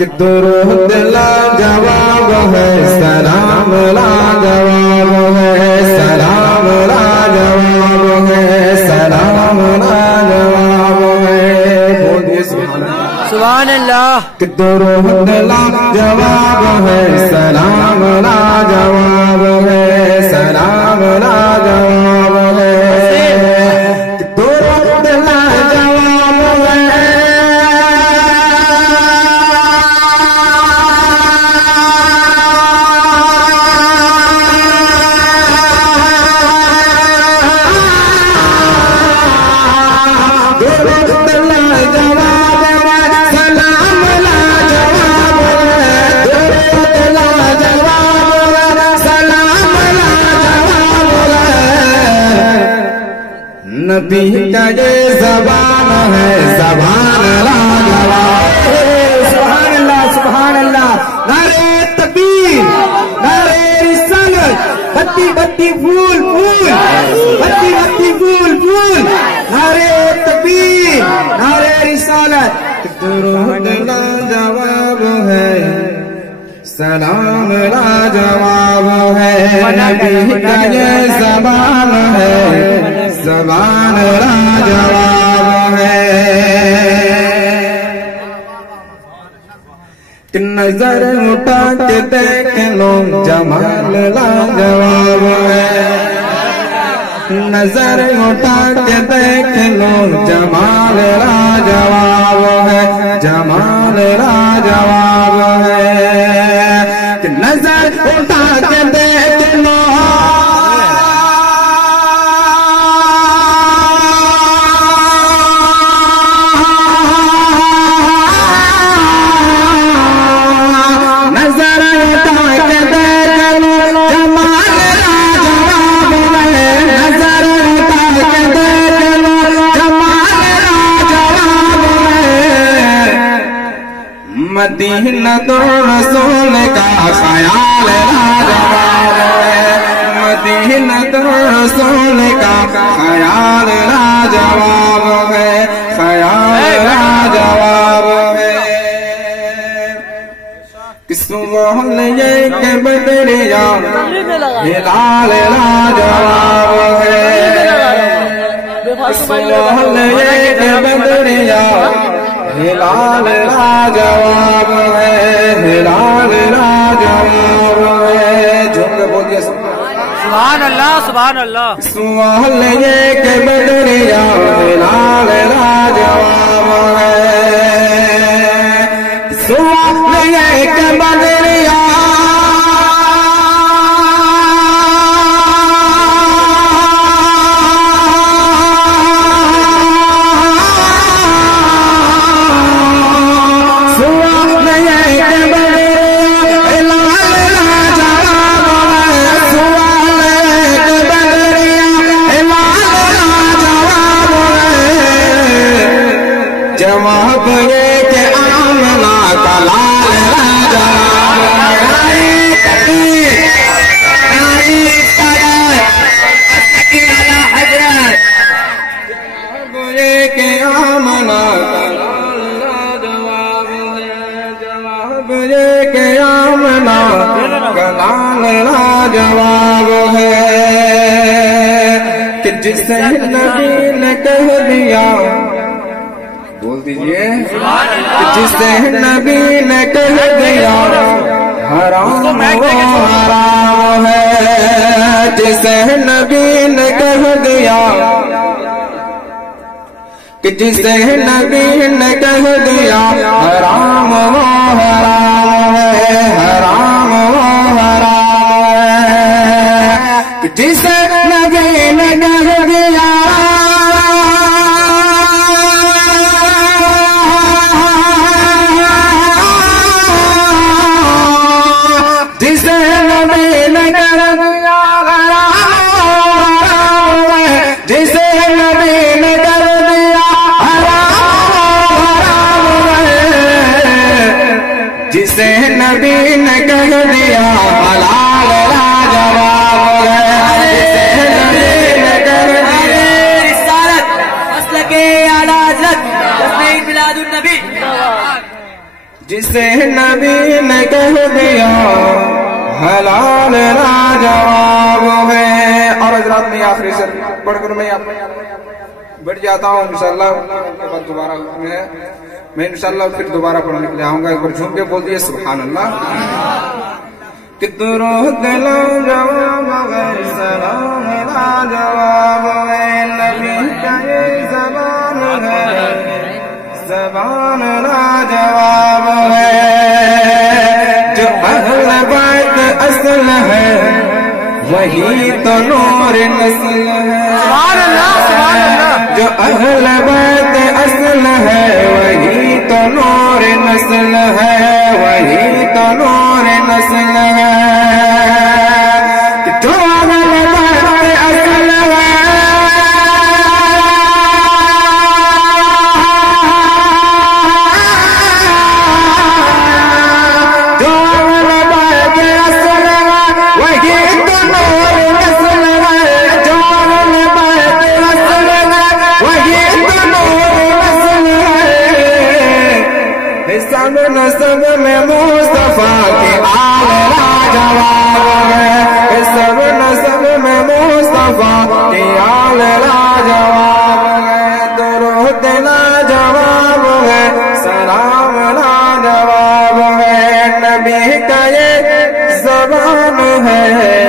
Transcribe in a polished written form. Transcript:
کہ درود لاجواب ہے، سلام لاجواب ہے، سلام لاجواب ہے، سلام لاجواب ہے. بولیے سبحان اللہ. کہ درود لاجواب ہے، سلام لاجواب ہے، سلام لاجواب ہے. نبی کا یہ زبان ہے، زبان لاجواب. سبحان اللہ سبحان اللہ. نعرہ تکبیر، نعرہ رسالت، بتی بتی پھول پھول، بتی بتی پھول پھول. نعرہ تکبیر، نعرہ رسالت. درود لاجواب ہے، سلام لاجواب ہے. نبی کا یہ زبان ہے، زبان لاجواب ہے. کہ نظر اٹھا کے دیکھ لو جمال لاجواب ہے. نظر اٹھا کے دیکھ لو جمال لاجواب ہے، جمال لاجواب ہے. کہ نظر اٹھا کے دیکھ لو مدینہ تو رسول کا خیال لاجواب ہے. مدینہ تو رسول کا خیال لاجواب ہے، خیال لاجواب ہے. سبحان یہ کہ بدریا ہلال لاجواب ہے. سبحان یہ کہ بدریا ہلال لاجواب ہے، ہلال لاجواب ہے. جھوم کے بولیے سبحان اللہ سبحان اللہ. سبحان یہ کہ بدریا ہلال لاجواب ہے. سبحان یہ کہ بدریا جواب یہ کہ آمنہ کا لال لاجواب ہے. جواب یہ کہ آمنہ کا لال لاجواب ہے. جواب یہ کہ آمنہ کا لال لاجواب ہے. کہ جسے نبی نے کہہ دیا، بول دیجئے، جسے نبی نے کہہ دیا حرام وہ حرام ہے. جسے نبی نے کہہ دیا، کہ جسے نبی نے کہہ دیا حرام وہ حرام ہے، حرام وہ حرام ہے. کہ جسے نبی نے کہہ دیا جسے نبی نے کہہ دیا حلال لاجواب ہے. جسے نبی نے کہہ دیا رسالت مسلک اعلی حضرت تسلیم میلاد النبی. جسے جسے نبی نے کہہ دیا حلال لاجواب ہے. اور حضرات میں آخری سے پڑھ کر میں بیٹھ جاتا ہوں انشاءاللہ. کے بعد دوبارہ میں انشاءاللہ پھر دوبارہ پڑھنے کے لیے آؤں گا. ایک بار جھوم کے بول دیے سبحان اللہ. کہ درود لاجواب ہے سلام لاجواب ہے نبی کا یہ زبان ہے زبان لاجواب ہے. جو اہل بیت اصل ہے وہی تو نور نسل ہے. سبحان اللہ سبحان اللہ. جو اہل بیت اصل ہے وہی تو نور نسل ہے وہی تو نور نسل ہے. جو اہل بیت اصل ہے جو اہل بیت اصل ہے وہی تو نور نسل ہے. جو اہل بیت اصل ہے وہی تو نور نسل ہے. سب نسب میں مصطفیٰ کے آل لاجواب ہے. سب نسب میں مصطفیٰ کے آل لاجواب ہے. درود لاجواب ہے سلام لاجواب ہے نبی کا یہ زبان ہے